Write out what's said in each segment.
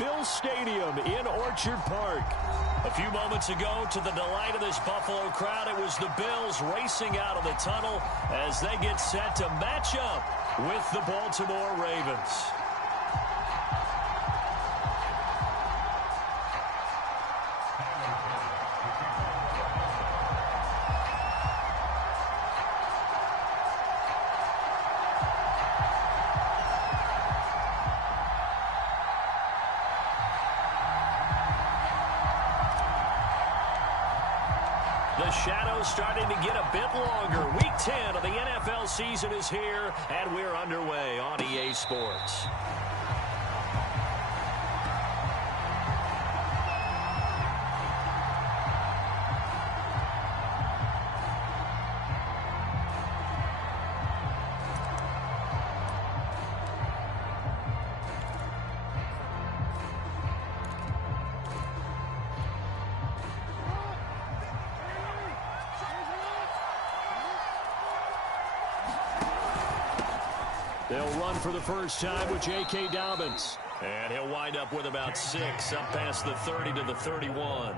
Bill Stadium in Orchard Park. A few moments ago, to the delight of this Buffalo crowd, it was the Bills racing out of the tunnel as they get set to match up with the Baltimore Ravens. The shadow's starting to get a bit longer. Week 10 of the NFL season is here, and we're underway on EA Sports. They'll run for the first time with J.K. Dobbins. And he'll wind up with about 6, up past the 30 to the 31.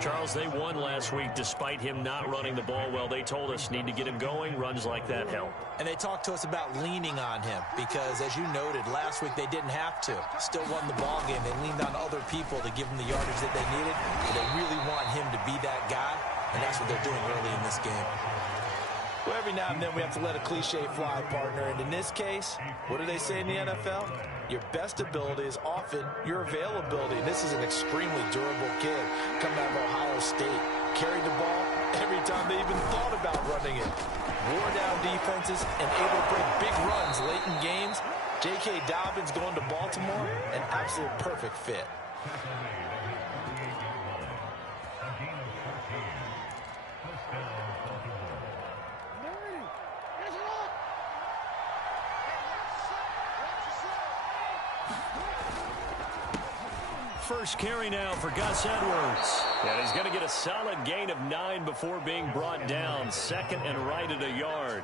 Charles, they won last week despite him not running the ball well. They told us need to get him going. Runs like that help. And they talked to us about leaning on him because, as you noted, last week they didn't have to. Still won the ball game. They leaned on other people to give them the yardage that they needed. But they really want him to be that guy, and that's what they're doing early in this game. Well, every now and then we have to let a cliche fly, partner. And in this case, what do they say in the NFL? Your best ability is often your availability. This is an extremely durable kid coming out of Ohio State. Carried the ball every time they even thought about running it. Wore down defenses and able to break big runs late in games. J.K. Dobbins going to Baltimore, an absolute perfect fit. First carry now for Gus Edwards. And he's going to get a solid gain of 9 before being brought down. Second and right at a yard.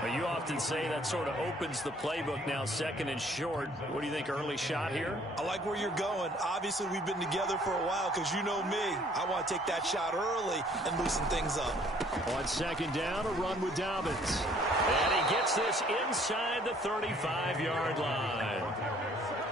But you often say that sort of opens the playbook now, second and short. What do you think, early shot here? I like where you're going. Obviously, we've been together for a while because you know me. I want to take that shot early and loosen things up. On second down, a run with Dobbins. And he gets this inside the 35-yard line.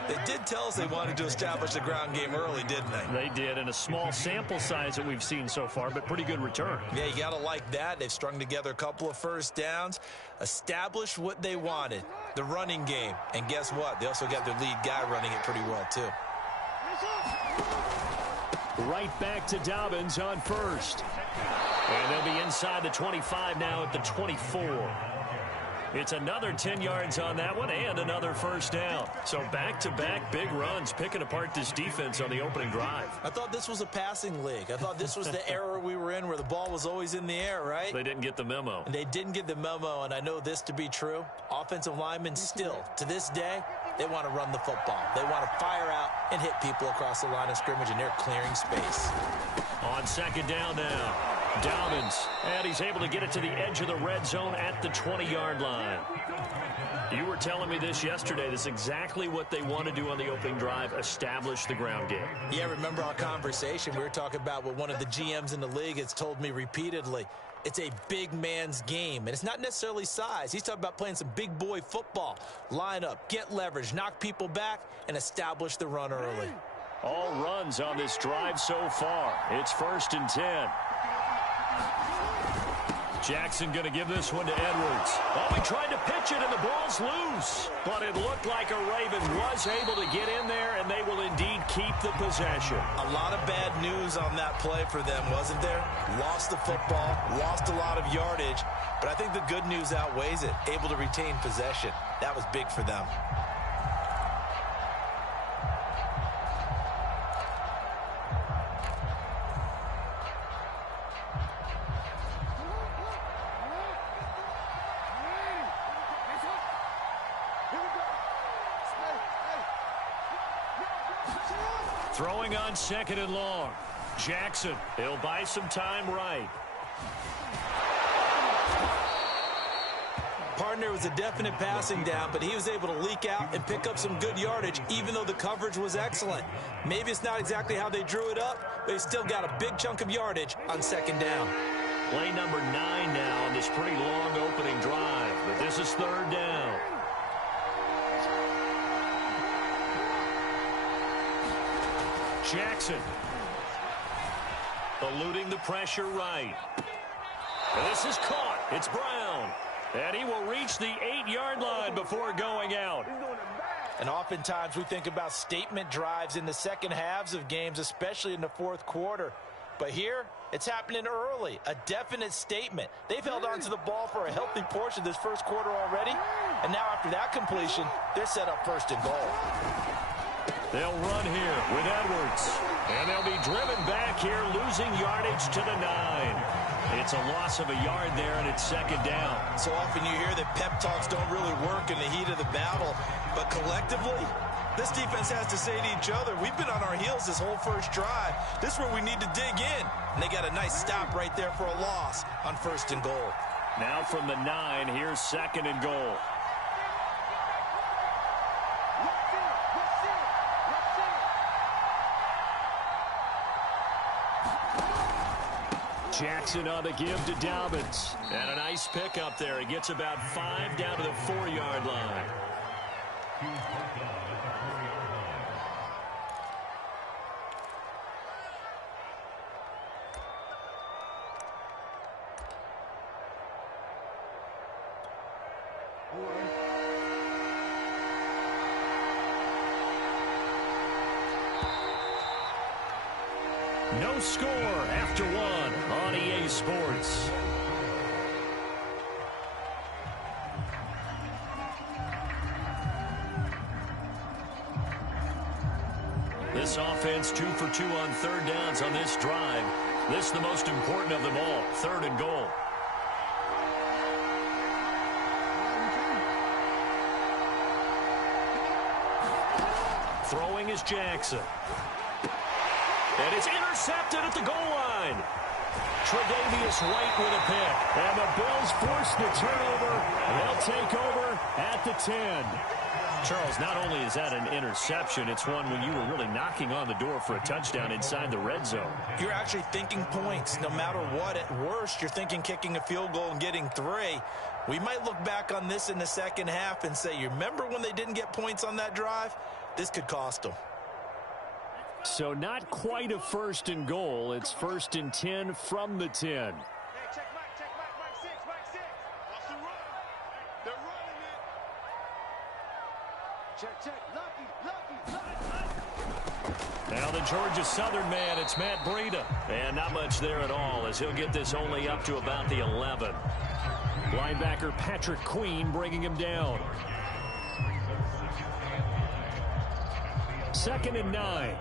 They did tell us they wanted to establish the ground game early, didn't they? They did, in a small sample size that we've seen so far, but pretty good return. Yeah, you got to like that. They've strung together a couple of first downs, established what they wanted, the running game. And guess what? They also got their lead guy running it pretty well, too. Right back to Dobbins on first. And they'll be inside the 25 now at the 24. It's another 10 yards on that one and another first down. So back-to-back big runs, picking apart this defense on the opening drive. I thought this was a passing league. I thought this was the era we were in where the ball was always in the air, right? They didn't get the memo. And they didn't get the memo, and I know this to be true. Offensive linemen still, to this day, they want to run the football. They want to fire out and hit people across the line of scrimmage, and they're clearing space. On second down now, Dobbins, and he's able to get it to the edge of the red zone at the 20-yard line. You were telling me this yesterday. This is exactly what they want to do on the opening drive, establish the ground game. Yeah, remember our conversation? We were talking about what one of the GMs in the league has told me repeatedly. It's a big man's game, and it's not necessarily size. He's talking about playing some big boy football. Line up, get leverage, knock people back, and establish the run early. All runs on this drive so far. It's 1st and 10. Jackson going to give this one to Edwards. Oh, he tried to pitch it, and the ball's loose. But it looked like a Raven was able to get in there, and they will indeed keep the possession. A lot of bad news on that play for them, wasn't there? Lost the football, lost a lot of yardage, but I think the good news outweighs it. Able to retain possession. That was big for them. Throwing on second and long. Jackson, he'll buy some time right. partner, it was a definite passing down, but he was able to leak out and pick up some good yardage, even though the coverage was excellent. Maybe it's not exactly how they drew it up, but he still got a big chunk of yardage on second down. Play number 9 now on this pretty long opening drive, but this is third down. Jackson eluding the pressure right. This is caught. It's Brown. And he will reach the 8-yard line before going out. And oftentimes we think about statement drives in the second halves of games, especially in the fourth quarter. But here, it's happening early. A definite statement. They've held on to the ball for a healthy portion of this first quarter already. And now after that completion, they're set up first and goal. They'll run here with Edwards. And they'll be driven back here, losing yardage to the 9. It's a loss of a yard there, and it's second down. So often you hear that pep talks don't really work in the heat of the battle. But collectively, this defense has to say to each other, we've been on our heels this whole first drive. This is where we need to dig in. And they got a nice stop right there for a loss on first and goal. Now from the 9, here's second and goal. Jackson on the give to Dobbins. And a nice pick up there. He gets about 5 down to the 4-yard line. No score after 1 on EA Sports. This offense 2 for 2 on third downs on this drive. This is the most important of them all, third and goal. Throwing is Jackson. And it's intercepted at the goal line. Tre'Davious White with a pick. And the Bills force the turnover. They'll take over at the 10. Charles, not only is that an interception, it's one when you were really knocking on the door for a touchdown inside the red zone. You're actually thinking points. No matter what, at worst, you're thinking kicking a field goal and getting 3. We might look back on this in the second half and say, you remember when they didn't get points on that drive? This could cost them. So not quite a first and goal. It's first and 10 from the 10. Hey, check Mike 6. Watch the run. They're running it. Check. Lucky. Now the Georgia Southern man, it's Matt Breida. And not much there at all as he'll get this only up to about the 11. Linebacker Patrick Queen bringing him down. Second and 9.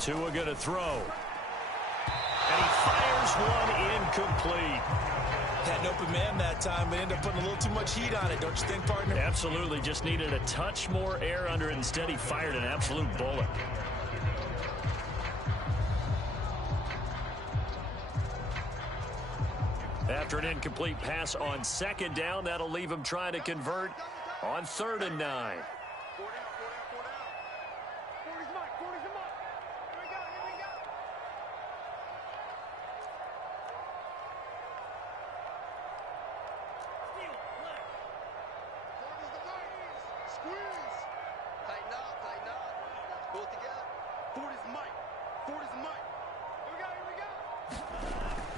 Tua going to throw. And he fires one incomplete. Had an open man that time, but ended up putting a little too much heat on it, don't you think, partner? Absolutely. Just needed a touch more air under it. Instead, he fired an absolute bullet. After an incomplete pass on second down, that'll leave him trying to convert on third and 9.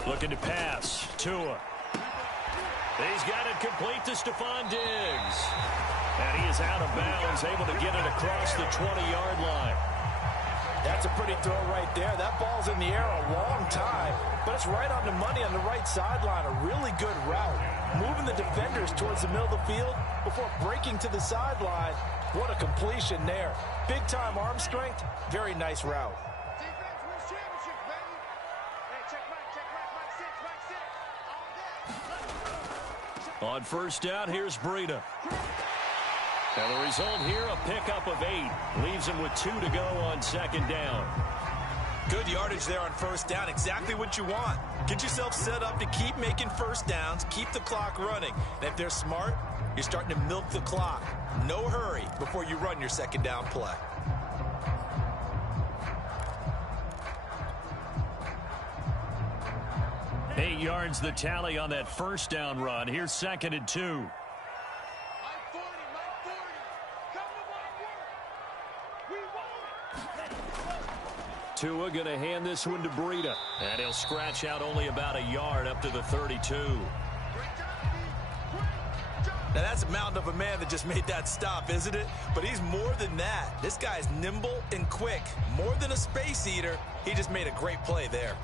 Looking to pass. Tua. He's got it complete to Stephon Diggs. And he is out of bounds, able to get it across the 20-yard line. That's a pretty throw right there. That ball's in the air a long time, but it's right on the money on the right sideline. A really good route. Moving the defenders towards the middle of the field before breaking to the sideline. What a completion there. Big-time arm strength. Very nice route. On first down, here's Breida. And the result here, a pickup of 8. Leaves him with 2 to go on second down. Good yardage there on first down. Exactly what you want. Get yourself set up to keep making first downs, keep the clock running. And if they're smart, you're starting to milk the clock. No hurry before you run your second down play. Eight yards the tally on that first down run. Here's second and 2. Mike 40, Mike 40. Come to my work. We want it. Tua going to hand this one to Breida. And he'll scratch out only about a yard up to the 32. Now that's a mountain of a man that just made that stop, isn't it? But he's more than that. This guy's nimble and quick. More than a space eater. He just made a great play there.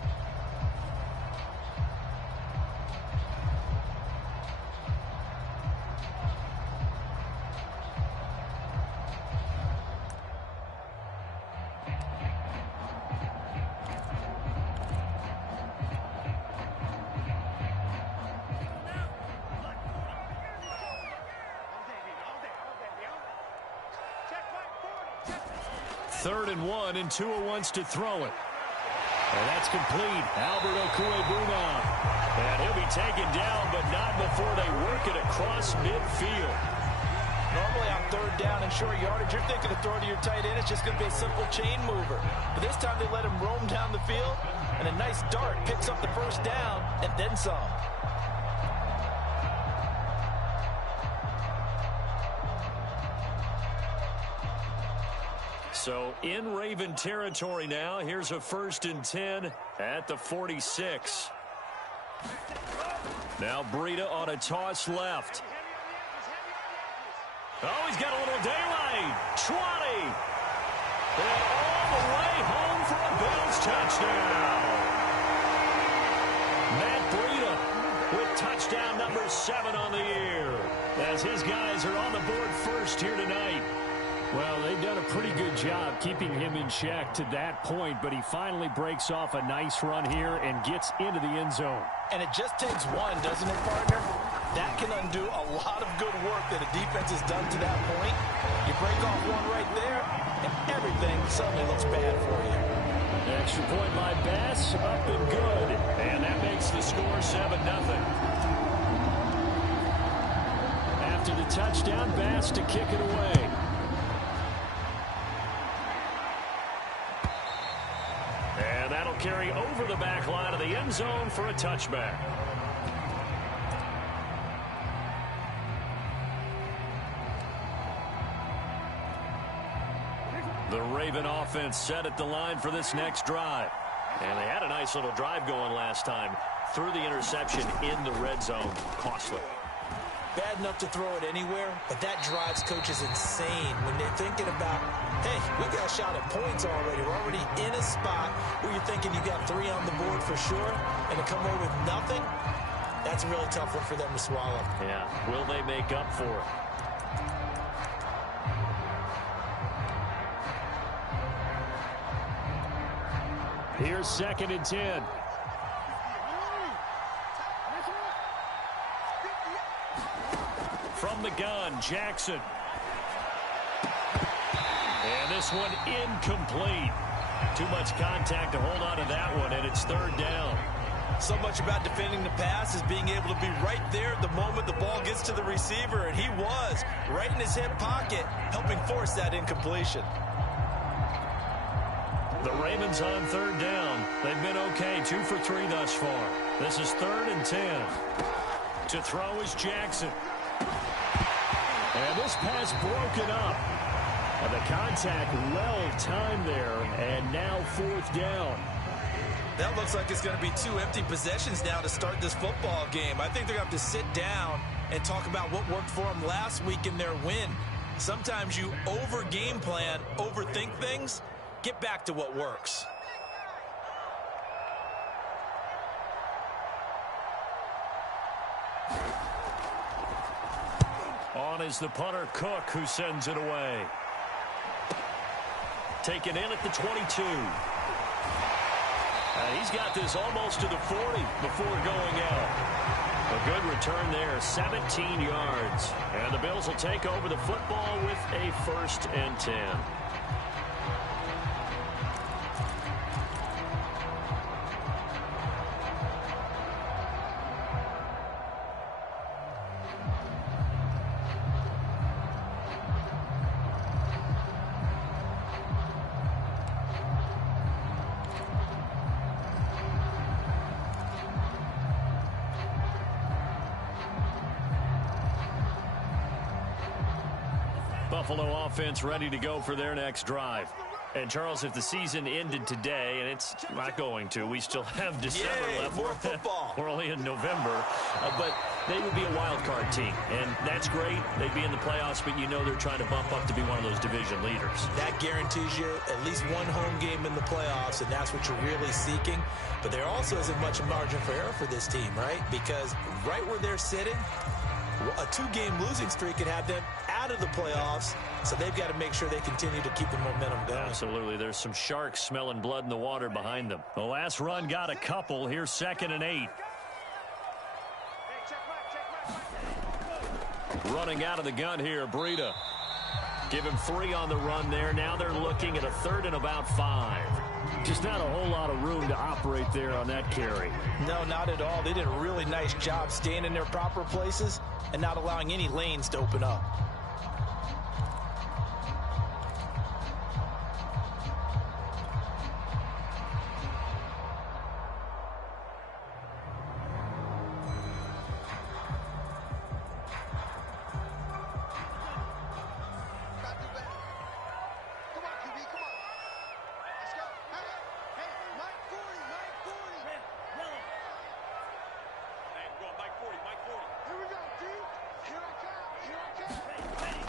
Third and 1, and Tua wants to throw it. And that's complete. Albert Okwuegbunam. And he'll be taken down, but not before they work it across midfield. Normally on third down and short yardage, you're thinking of throwing to your tight end. It's just going to be a simple chain mover. But this time they let him roam down the field, and a nice dart picks up the first down and then some. So in Raven territory now. Here's a 1st and 10 at the 46. Now Breida on a toss left. Oh, he's got a little daylight. 20. And all the way home for a Bills touchdown. Matt Breida with touchdown number 7 on the year. As his guys are on the board first here tonight. Well, they've done a pretty good job keeping him in check to that point, but he finally breaks off a nice run here and gets into the end zone. And it just takes one, doesn't it, partner? That can undo a lot of good work that a defense has done to that point. You break off one right there, and everything suddenly looks bad for you. Extra point by Bass, up and good. And that makes the score 7-0. After the touchdown, Bass to kick it away. And that'll carry over the back line of the end zone for a touchback. The Raven offense set at the line for this next drive. And they had a nice little drive going last time. Threw the interception in the red zone. Costly. Bad enough to throw it anywhere, but that drives coaches insane when they're thinking about, hey, we got a shot at points already. We're already in a spot where you're thinking you got 3 on the board for sure, and to come away with nothing, that's a really tough one for them to swallow. Yeah, will they make up for it? Here's 2nd and 10. From the gun, Jackson. And this one incomplete. Too much contact to hold on to that one, and it's 3rd down. So much about defending the pass is being able to be right there at the moment the ball gets to the receiver, and he was right in his hip pocket, helping force that incompletion. The Ravens on 3rd down. They've been okay, 2 for 3 thus far. This is 3rd and 10. To throw is Jackson. And this pass broken up. And the contact well timed there, and now 4th down. That looks like it's going to be 2 empty possessions now to start this football game. I think they're going to have to sit down and talk about what worked for them last week in their win. Sometimes you over-game plan, overthink things. Get back to what works. On is the punter, Cook, who sends it away. Taken in at the 22. He's got this almost to the 40 before going out. A good return there, 17 yards. And the Bills will take over the football with a 1st and 10. Buffalo offense ready to go for their next drive. And, Charles, if the season ended today, and it's not going to, we still have December left. More football. We're only in November. But they would be a wild card team, and that's great. They'd be in the playoffs, but you know they're trying to bump up to be one of those division leaders. That guarantees you at least one home game in the playoffs, and that's what you're really seeking. But there also isn't much margin for error for this team, right? Because right where they're sitting, a 2-game losing streak could have them out of the playoffs, so they've got to make sure they continue to keep the momentum going. Absolutely. There's some sharks smelling blood in the water behind them. The last run got a couple. Here's 2nd and 8. Running out of the gun here, Breida. Give him 3 on the run there. Now they're looking at a 3rd and about 5. Just not a whole lot of room to operate there on that carry. No, not at all. They did a really nice job staying in their proper places and not allowing any lanes to open up.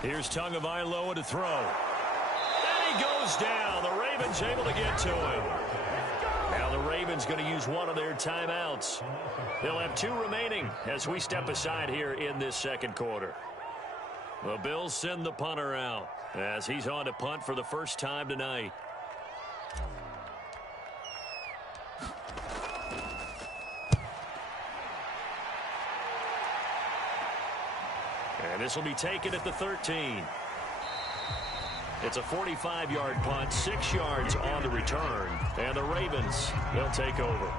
Here's Tagovailoa to throw. And he goes down. The Ravens able to get to him. Now the Ravens going to use one of their timeouts. They'll have 2 remaining as we step aside here in this 2nd quarter. The Bills send the punter out as he's on to punt for the first time tonight. And this will be taken at the 13. It's a 45-yard punt, 6 yards on the return. And the Ravens, they'll take over.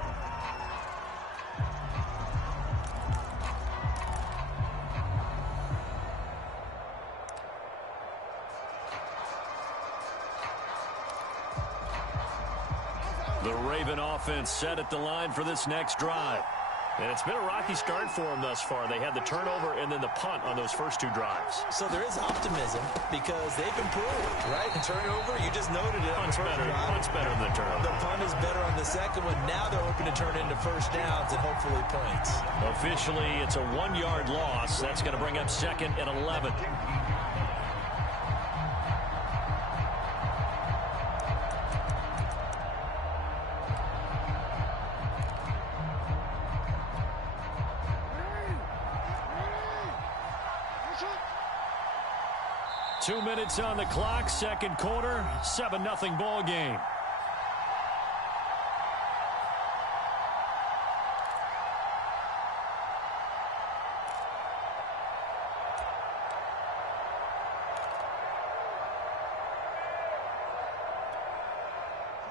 The Raven offense set at the line for this next drive. And it's been a rocky start for them thus far. They had the turnover and then the punt on those first 2 drives. So there is optimism because they've improved, right? And turnover, you just noted it. Punt's better than the turnover. The punt is better on the second one. Now they're hoping to turn it into first downs and hopefully points. Officially, it's a 1-yard loss. That's going to bring up 2nd and 11. Two minutes on the clock, 2nd quarter, 7-0 ball game.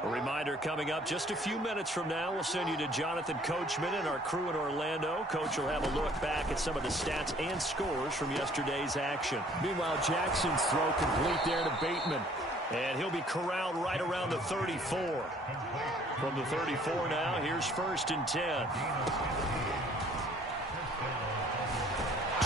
A reminder coming up just a few minutes from now. We'll send you to Jonathan Coachman and our crew in Orlando. Coach will have a look back at some of the stats and scores from yesterday's action. Meanwhile, Jackson's throw complete there to Bateman. And he'll be corralled right around the 34. From the 34 now, here's 1st and 10.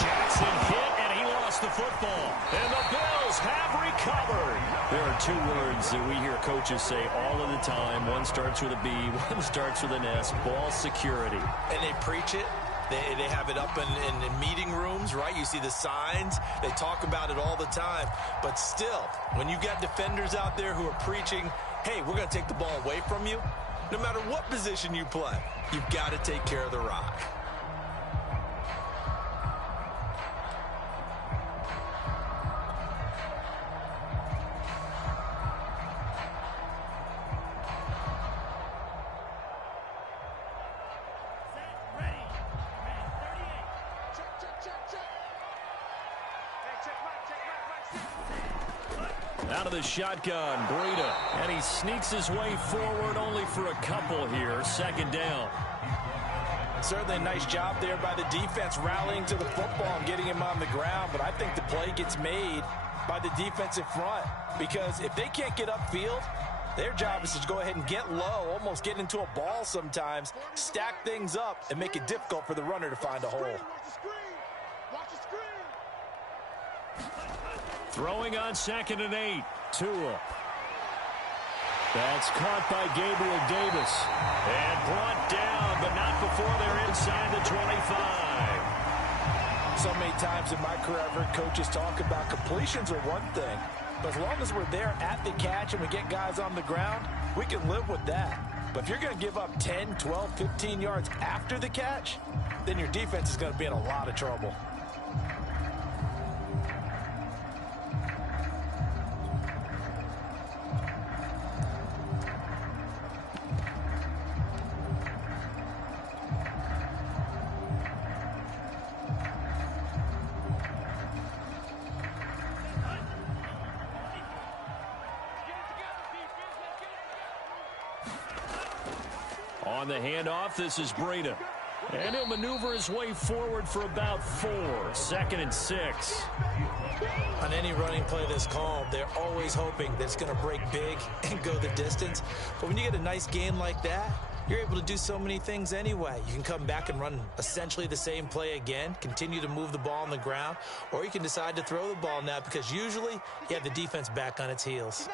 Jackson hit, and he lost the football. And the Bills have recovered. There are 2 words that we hear coaches say all of the time. One starts with a B, one starts with an S. Ball security. And they preach it. They have it up in meeting rooms, right? You see the signs. They talk about it all the time. But still, when you've got defenders out there who are preaching, hey, we're going to take the ball away from you, no matter what position you play, you've got to take care of the rock. Out of the shotgun, Breida. And he sneaks his way forward only for a couple here. Second down. Certainly a nice job there by the defense rallying to the football and getting him on the ground. But I think the play gets made by the defensive front. Because if they can't get upfield, their job is to go ahead and get low, almost get into a ball sometimes, stack things up, and make it difficult for the runner to find a hole. Throwing on 2nd and 8. Tua. That's caught by Gabriel Davis. And brought down, but not before they're inside the 25. So many times in my career, I've heard coaches talk about completions are one thing. But as long as we're there at the catch and we get guys on the ground, we can live with that. But if you're going to give up 10, 12, 15 yards after the catch, then your defense is going to be in a lot of trouble. On the handoff, this is Breida. And he'll maneuver his way forward for about 4. 2nd and 6. On any running play that's called, they're always hoping that it's going to break big and go the distance. But when you get a nice game like that, you're able to do so many things anyway. You can come back and run essentially the same play again, continue to move the ball on the ground, or you can decide to throw the ball now because usually you have the defense back on its heels.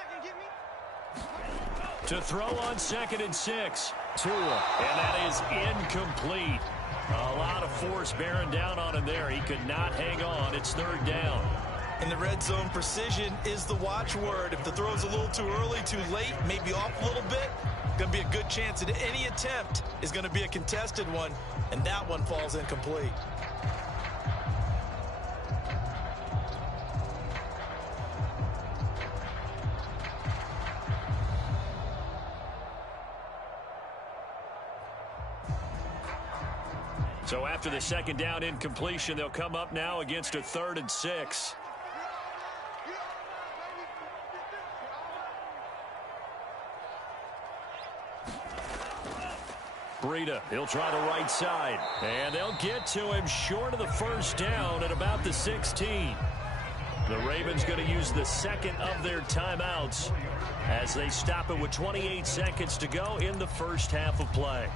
To throw on 2nd and 6. Tua. And that is incomplete. A lot of force bearing down on him there. He could not hang on. It's 3rd down. In the red zone, precision is the watchword. If the throw's a little too early, too late, maybe off a little bit, going to be a good chance that any attempt is going to be a contested one, and that one falls incomplete. So after the 2nd down incompletion, they'll come up now against a 3rd and 6. Breida, he'll try the right side. And they'll get to him short of the 1st down at about the 16. The Ravens going to use the 2nd of their timeouts as they stop it with 28 seconds to go in the first half of play.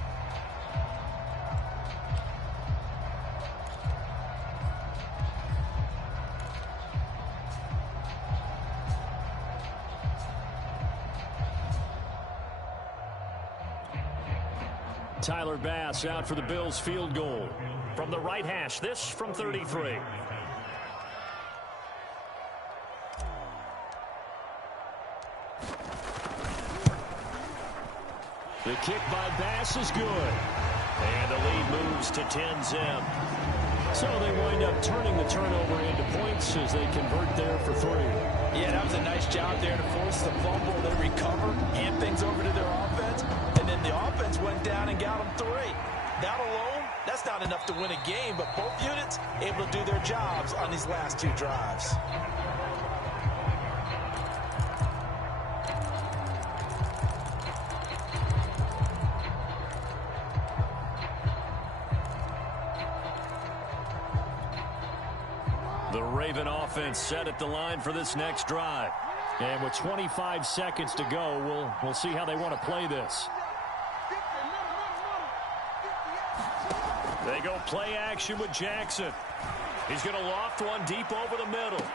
Tyler Bass out for the Bills field goal. From the right hash, this from 33. The kick by Bass is good. And the lead moves to 10-zip. So they wind up turning the turnover into points as they convert there for 3. Yeah, that was a nice job there to force the fumble. They recover, hand things over to their offense, and then the offense went down and got them 3. That alone, that's not enough to win a game, but both units able to do their jobs on these last 2 drives. The Raven offense set at the line for this next drive. And with 25 seconds to go, we'll see how they want to play this. They go play action with Jackson. He's going to loft one deep over the middle.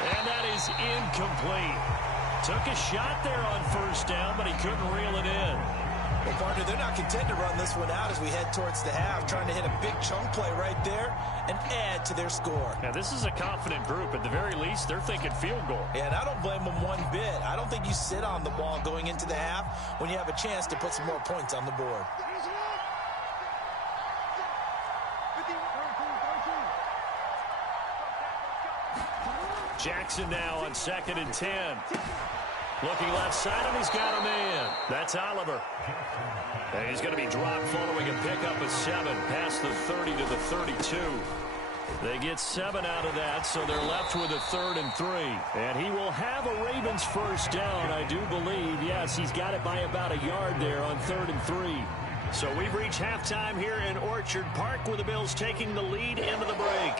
And that is incomplete. Took a shot there on 1st down, but he couldn't reel it in. Well, partner, they're not content to run this one out as we head towards the half, trying to hit a big chunk play right there and add to their score. Now, this is a confident group. At the very least, they're thinking field goal. Yeah, and I don't blame them one bit. I don't think you sit on the ball going into the half when you have a chance to put some more points on the board. Jackson now on 2nd and 10. Looking left side, and he's got a man. That's Oliver. And he's going to be dropped following a pickup of 7 past the 30 to the 32. They get 7 out of that, so they're left with a 3rd and 3. And he will have a Ravens first down, I do believe. Yes, he's got it by about a yard there on 3rd and 3. So we've reached halftime here in Orchard Park with the Bills taking the lead into the break.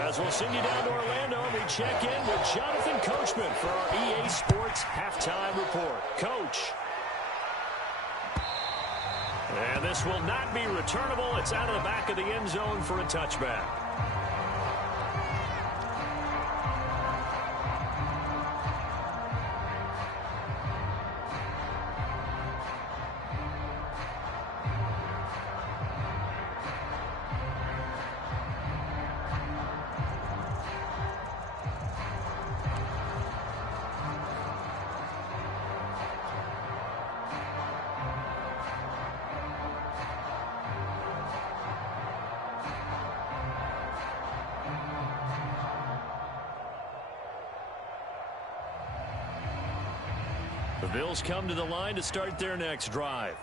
As we'll send you down to Orlando, we check in with Jonathan Coachman for our EA Sports Halftime Report. Coach. And this will not be returnable. It's out of the back of the end zone for a touchback. The Bills come to the line to start their next drive.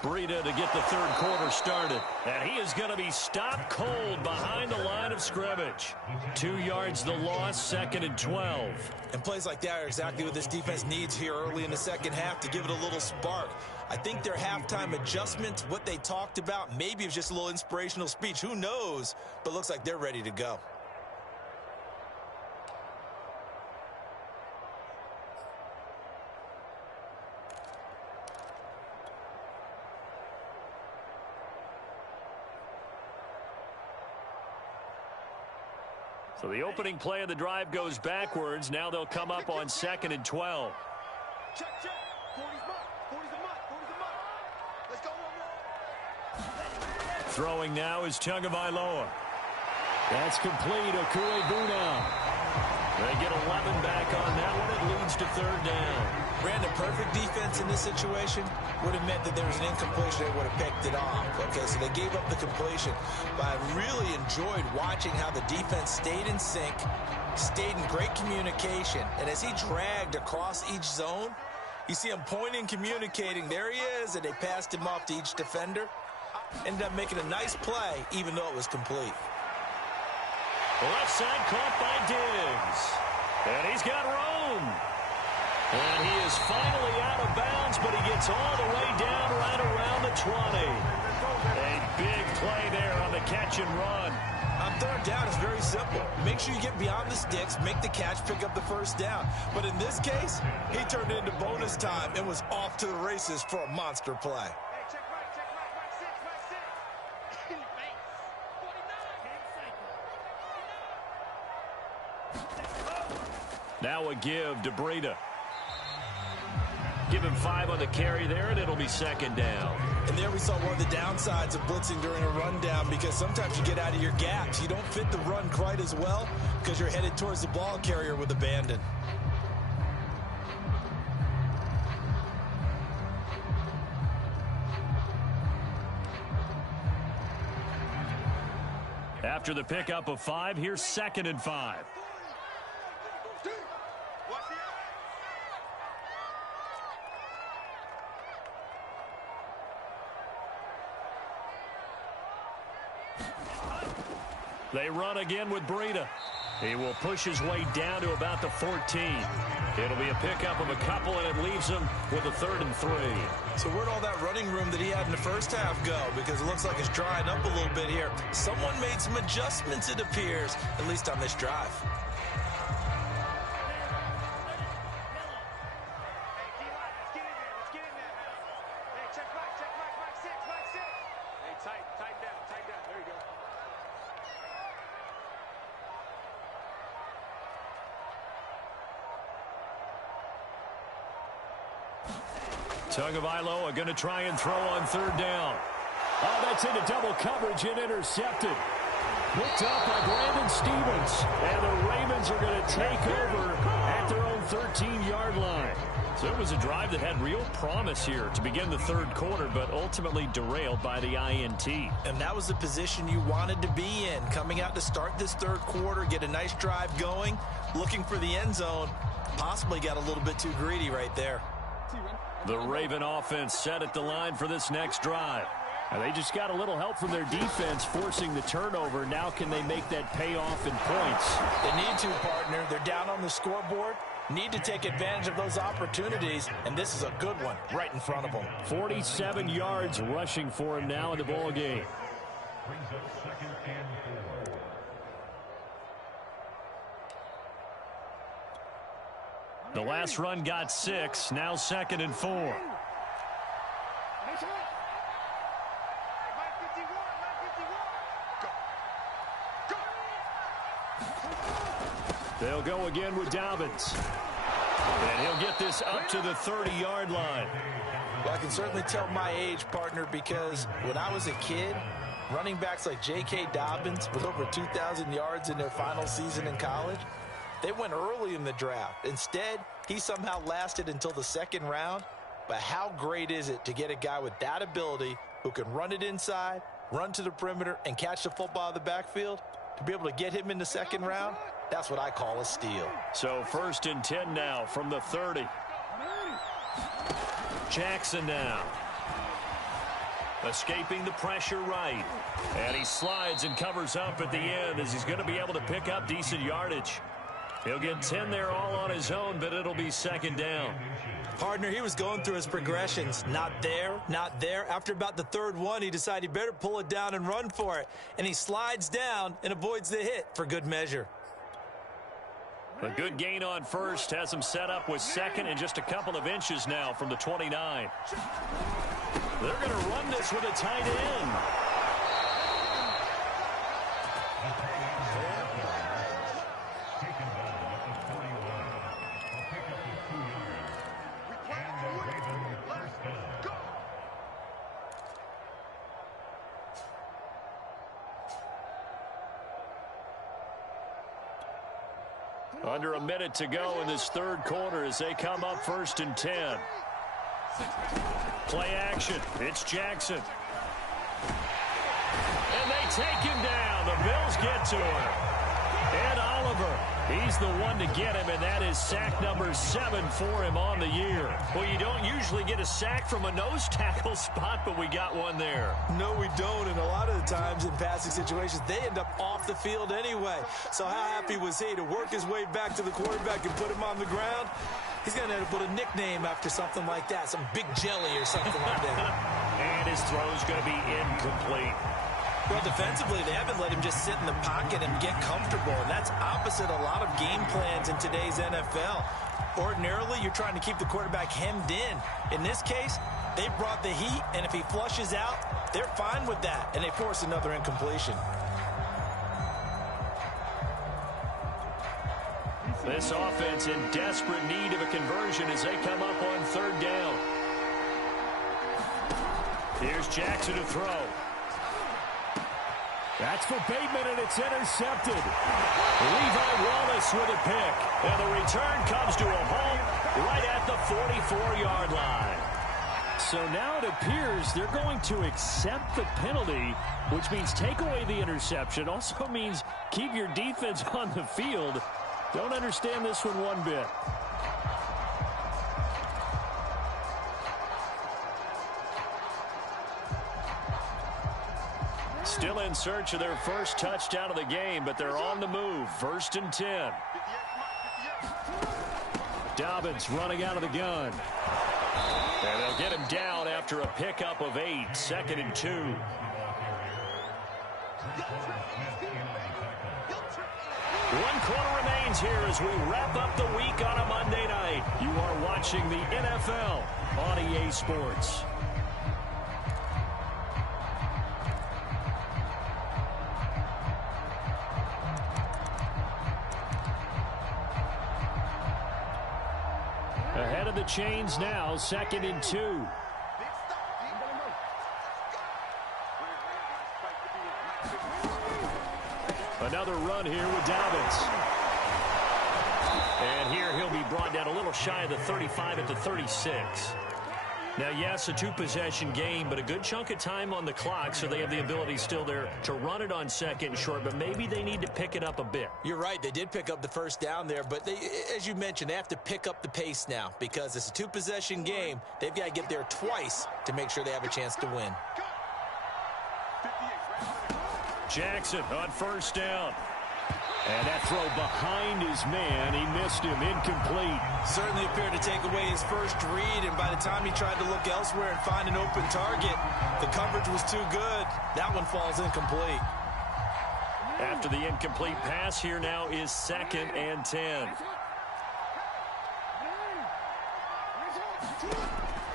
Breida to get the 3rd quarter started. And he is going to be stopped cold behind the line of scrimmage. 2 yards the loss, 2nd and 12. And plays like that are exactly what this defense needs here early in the second half to give it a little spark. I think their halftime adjustment, what they talked about, maybe it was just a little inspirational speech. Who knows? But looks like they're ready to go. So the opening play of the drive goes backwards. Now they'll come up on 2nd and 12. Check, check. 40's mark. 40's a mark. 40's a mark. Let's go, Throwing now is Tagovailoa. That's complete. Okuegbuna. They get 11 back on that one. It leads to 3rd down. Brandon, perfect defense in this situation would have meant that there was an incompletion. They would have picked it off. Okay, so they gave up the completion. But I really enjoyed watching how the defense stayed in sync, stayed in great communication. And as he dragged across each zone, you see him pointing, communicating. There he is, and they passed him off to each defender. Ended up making a nice play, even though it was complete. Left side caught by Diggs. And he's got room. And he is finally out of bounds, but he gets all the way down right around the 20. A big play there on the catch and run. On 3rd down, it's very simple. Make sure you get beyond the sticks, make the catch, pick up the first down. But in this case, he turned it into bonus time and was off to the races for a monster play. Hey, check right, check right. Mike 6, Mike 6. Now a give to Breida. Give him 5 on the carry there, and it'll be 2nd down. And there we saw one of the downsides of blitzing during a rundown, because sometimes you get out of your gaps. You don't fit the run quite as well because you're headed towards the ball carrier with abandon. After the pickup of 5, here's 2nd and 5. They run again with Breida. He will push his way down to about the 14. It'll be a pickup of a couple, and it leaves him with a 3rd and 3. So where'd all that running room that he had in the first half go? Because it looks like it's drying up a little bit here. Someone made some adjustments, it appears, at least on this drive. Tagovailoa going to try and throw on 3rd down. Oh, that's into double coverage and intercepted. Picked up by Brandon Stephens. And the Ravens are going to take over at their own 13-yard line. So it was a drive that had real promise here to begin the 3rd quarter, but ultimately derailed by the INT. And that was the position you wanted to be in. Coming out to start this 3rd quarter, get a nice drive going, looking for the end zone. Possibly got a little bit too greedy right there. The Raven offense set at the line for this next drive. And they just got a little help from their defense forcing the turnover. Now can they make that pay off in points? They need to, partner. They're down on the scoreboard. Need to take advantage of those opportunities, and this is a good one right in front of them. 47 yards rushing for him now in the ball game. Brings up 2nd and 4. The last run got 6. Now 2nd and 4. They'll go again with Dobbins. And he'll get this up to the 30-yard line. Well, I can certainly tell my age, partner, because when I was a kid, running backs like J.K. Dobbins with over 2,000 yards in their final season in college, they went early in the draft. Instead, he somehow lasted until the 2nd round. But how great is it to get a guy with that ability who can run it inside, run to the perimeter, and catch the football out of the backfield? To be able to get him in the 2nd round, that's what I call a steal. So 1st and 10 now from the 30. Jackson now. Escaping the pressure right. And he slides and covers up at the end as he's going to be able to pick up decent yardage. He'll get 10 there all on his own, but it'll be 2nd down. Partner, he was going through his progressions. Not there, not there. After about the 3rd one, he decided he better pull it down and run for it. And he slides down and avoids the hit for good measure. A good gain on 1st has him set up with 2nd and just a couple of inches now from the 29. They're going to run this with a tight end. Under a minute to go in this 3rd quarter as they come up 1st and 10. Play action. It's Jackson. And they take him down. The Bills get to him. Ed Oliver, he's the one to get him, and that is sack number 7 for him on the year. Well, you don't usually get a sack from a nose tackle spot, but we got one there. No, we don't, and a lot of the times in passing situations, they end up off the field anyway. So how happy was he to work his way back to the quarterback and put him on the ground? He's going to end up with a nickname after something like that, some Big Jelly or something like that. And his throw's going to be incomplete. Well, defensively, they haven't let him just sit in the pocket and get comfortable, and that's opposite a lot of game plans in today's NFL. Ordinarily, you're trying to keep the quarterback hemmed in. In this case, they brought the heat, and if he flushes out, they're fine with that, and they force another incompletion. This offense in desperate need of a conversion as they come up on 3rd down. Here's Jackson to throw. That's for Bateman, and it's intercepted. Levi Wallace with a pick. And the return comes to a halt right at the 44-yard line. So now it appears they're going to accept the penalty, which means take away the interception. Also means keep your defense on the field. Don't understand this one bit. Still in search of their first touchdown of the game, but they're on the move. 1st and 10. Dobbins running out of the gun. And they'll get him down after a pickup of 8. 2nd and 2. 1 quarter remains here as we wrap up the week on a Monday night. You are watching the NFL on EA Sports. Ahead of the chains now, 2nd and 2. Another run here with Dobbins. And here he'll be brought down a little shy of the 35 at the 36. Now, yes, a 2-possession game, but a good chunk of time on the clock, so they have the ability still there to run it on 2nd and short, but maybe they need to pick it up a bit. You're right. They did pick up the 1st down there, but they, as you mentioned, they have to pick up the pace now because it's a 2-possession game. They've got to get there twice to make sure they have a chance to win. Jackson on first down. And that throw behind his man, he missed him, incomplete. Certainly appeared to take away his first read, and by the time he tried to look elsewhere and find an open target, the coverage was too good. That one falls incomplete. After the incomplete pass, here now is 2nd and 10.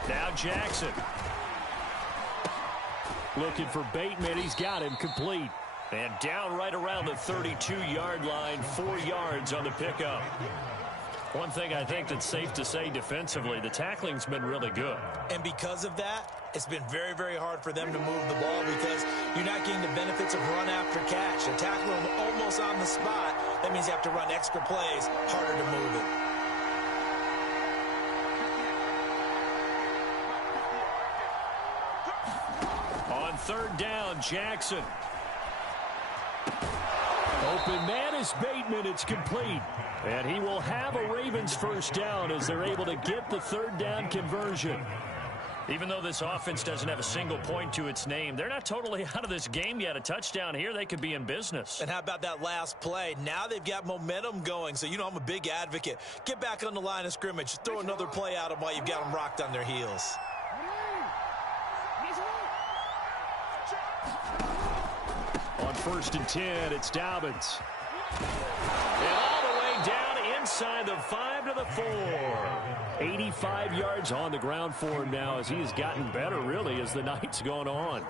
Now Jackson. Looking for Bateman. He's got him complete. And down right around the 32-yard line, 4 yards on the pickup. One thing I think that's safe to say defensively, the tackling's been really good. And because of that, it's been very, very hard for them to move the ball because you're not getting the benefits of run after catch. They're tackling almost on the spot. That means you have to run extra plays, harder to move it. On 3rd down, Jackson. Open man is Bateman. It's complete. And he will have a Ravens first down as they're able to get the 3rd down conversion. Even though this offense doesn't have a single point to its name, they're not totally out of this game yet. A touchdown here, they could be in business. And how about that last play? Now they've got momentum going. So, you know, I'm a big advocate. Get back on the line of scrimmage. Throw another play at them while you've got them rocked on their heels. On 1st and 10, it's Dobbins. And all the way down inside the 5 to the 4. 85 yards on the ground for him now as he has gotten better, really, as the night's gone on.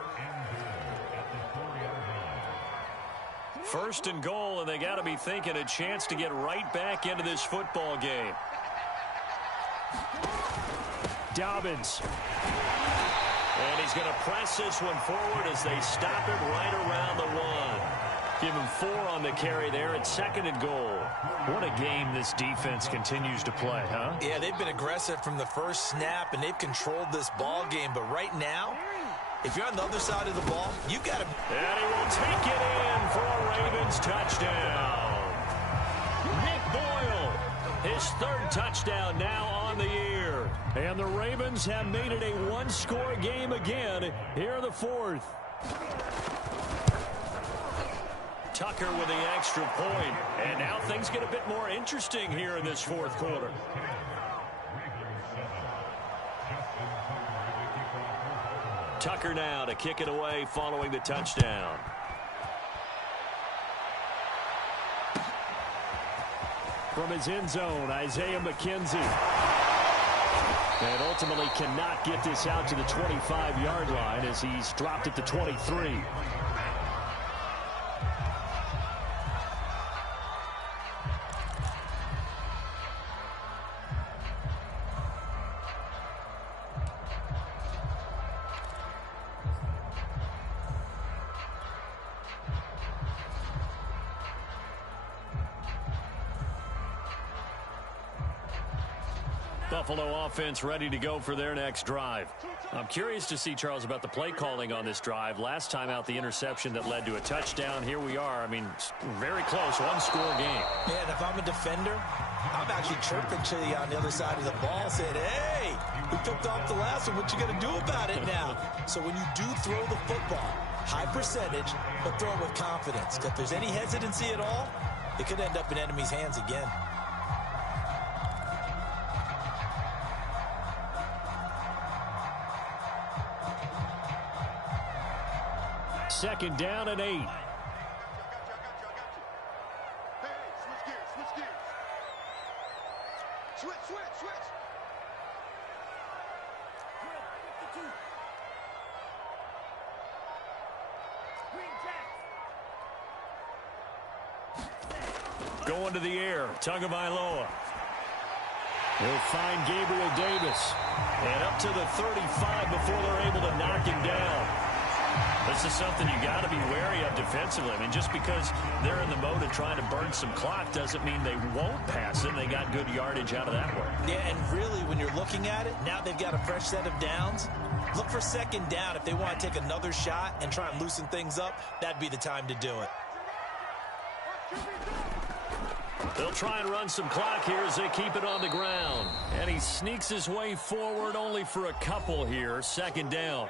1st and goal, and they got to be thinking a chance to get right back into this football game. Dobbins. And he's going to press this one forward as they stop it right around the 1. Give him 4 on the carry there at 2nd and goal. What a game this defense continues to play, huh? Yeah, they've been aggressive from the first snap, and they've controlled this ball game. But right now, if you're on the other side of the ball, you've got to... And he will take it in for a Ravens touchdown. Nick Boyle, his 3rd touchdown now on the year. And the Ravens have made it a one-score game again here in the 4th. Tucker with the extra point. And now things get a bit more interesting here in this 4th quarter. Tucker now to kick it away following the touchdown. From his end zone, Isaiah McKenzie. And ultimately cannot get this out to the 25-yard line as he's dropped at the 23. Buffalo offense ready to go for their next drive. I'm curious to see, Charles, about the play calling on this drive. Last time out, the interception that led to a touchdown. Here we are. I mean, very close, one-score game. Yeah, and if I'm a defender, I'm actually chirping to you on the other side of the ball, saying, hey, we picked off the last one. What you going to do about it now? So when you do throw the football, high percentage, but throw it with confidence. If there's any hesitancy at all, it could end up in enemy's hands again. Second down and 8. Hey, switch gears. Switch. Going to the air, Tagovailoa. He'll find Gabriel Davis. And up to the 35 before they're able to knock him down. This is something you got to be wary of defensively. I mean, just because they're in the mode of trying to burn some clock doesn't mean they won't pass it. They got good yardage out of that one. Yeah, and really, when you're looking at it, now they've got a fresh set of downs. Look for second down. If they want to take another shot and try and loosen things up, that'd be the time to do it. They'll try and run some clock here as they keep it on the ground. And he sneaks his way forward only for a couple here. Second down.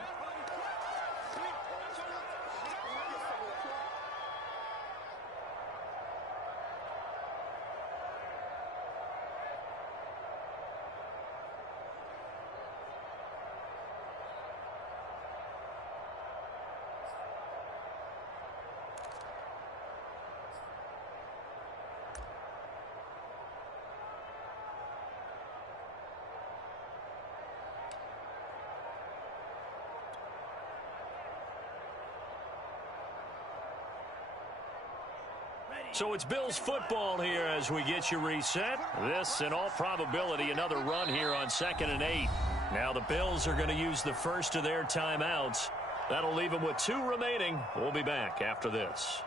So it's Bills football here as we get you reset. This, in all probability, another run here on 2nd and 8. Now the Bills are going to use the first of their timeouts. That'll leave them with 2 remaining. We'll be back after this.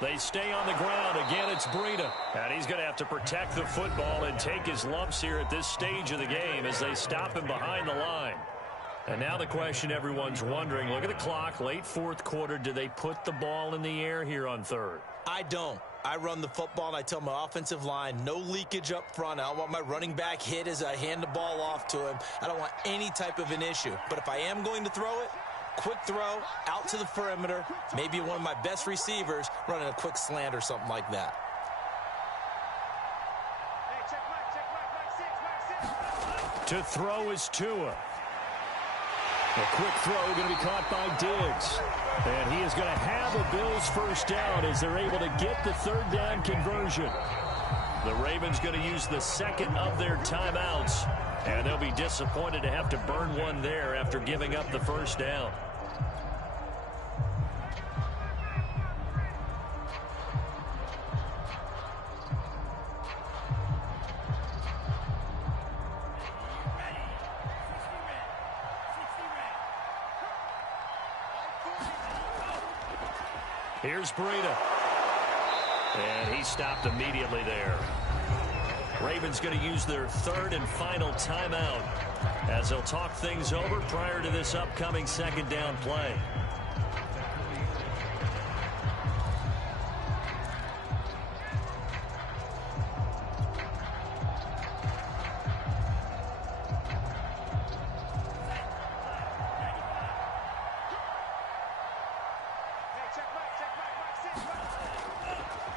They stay on the ground. Again, it's Breida. And he's going to have to protect the football and take his lumps here at this stage of the game as they stop him behind the line. And now the question everyone's wondering, look at the clock, late 4th quarter. Do they put the ball in the air here on 3rd? I don't. I run the football, and I tell my offensive line, no leakage up front. I don't want my running back hit as I hand the ball off to him. I don't want any type of an issue. But if I am going to throw it, quick throw, out to the perimeter, maybe one of my best receivers running a quick slant or something like that. To throw is Tua. A quick throw going to be caught by Diggs. And he is going to have a Bills first down as they're able to get the 3rd down conversion. The Ravens going to use the 2nd of their timeouts. And they'll be disappointed to have to burn one there after giving up the first down. Here's Breida. And he stopped immediately there. Ravens going to use their 3rd and final timeout as they'll talk things over prior to this upcoming 2nd down play.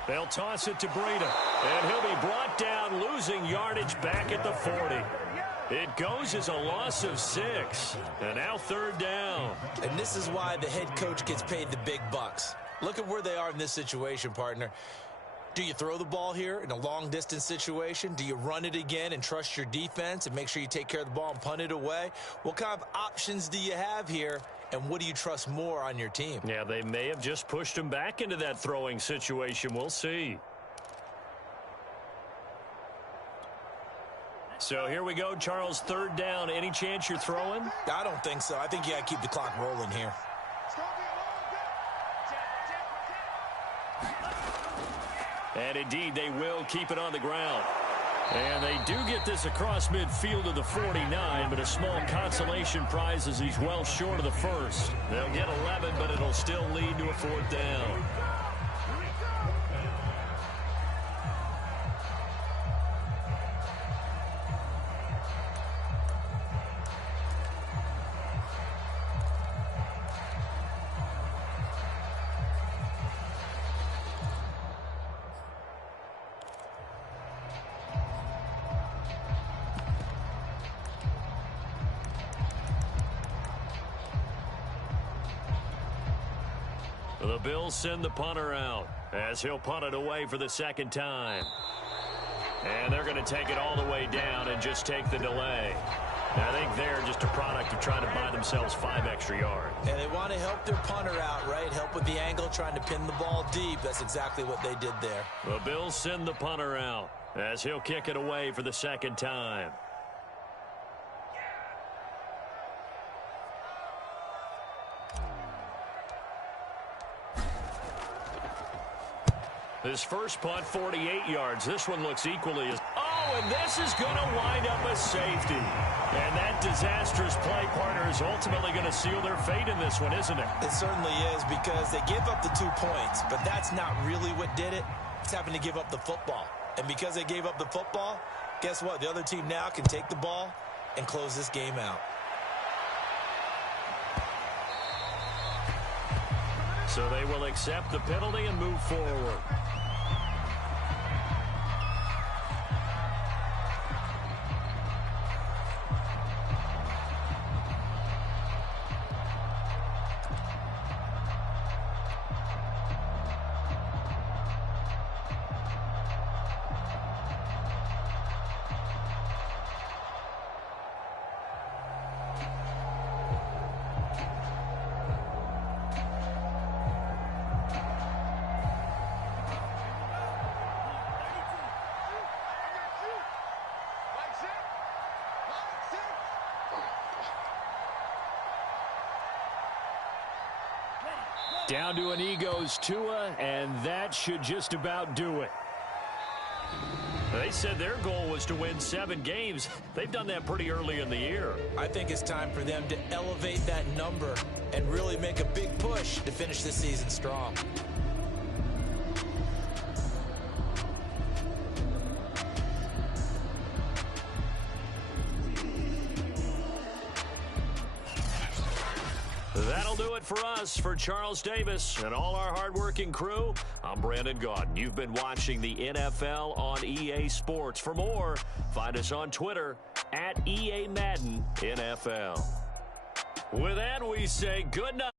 They'll toss it to Breida, and he'll be brought down, losing yardage back at the 40. It goes as a loss of 6, and now 3rd down. And this is why the head coach gets paid the big bucks. Look at where they are in this situation, partner. Do you throw the ball here in a long-distance situation? Do you run it again and trust your defense and make sure you take care of the ball and punt it away? What kind of options do you have here, and what do you trust more on your team? Yeah, they may have just pushed him back into that throwing situation. We'll see. So here we go, Charles, 3rd down. Any chance you're throwing? I don't think so. I think you got to keep the clock rolling here. And indeed, they will keep it on the ground. And they do get this across midfield of the 49, but a small consolation prize as he's well short of the 1st. They'll get 11, but it'll still lead to a 4th down. The Bills send the punter out as he'll punt it away for the 2nd time. And they're going to take it all the way down and just take the delay. And I think they're just a product of trying to buy themselves 5 extra yards. And they want to help their punter out, right? Help with the angle, trying to pin the ball deep. That's exactly what they did there. The Bills send the punter out as he'll kick it away for the 2nd time. His first punt, 48 yards. This one looks equally as... Oh, and this is going to wind up a safety. And that disastrous play, partner, is ultimately going to seal their fate in this one, isn't it? It certainly is, because they give up the 2 points, but that's not really what did it. It's having to give up the football. And because they gave up the football, guess what? The other team now can take the ball and close this game out. So they will accept the penalty and move forward. Down to an knee goes Tua, and that should just about do it. They said their goal was to win 7 games. They've done that pretty early in the year. I think it's time for them to elevate that number and really make a big push to finish the season strong. That'll do it for us. For Charles Davis and all our hardworking crew, I'm Brandon Gaudin. You've been watching the NFL on EA Sports. For more, find us on Twitter @EA Madden NFL. With that, we say good night.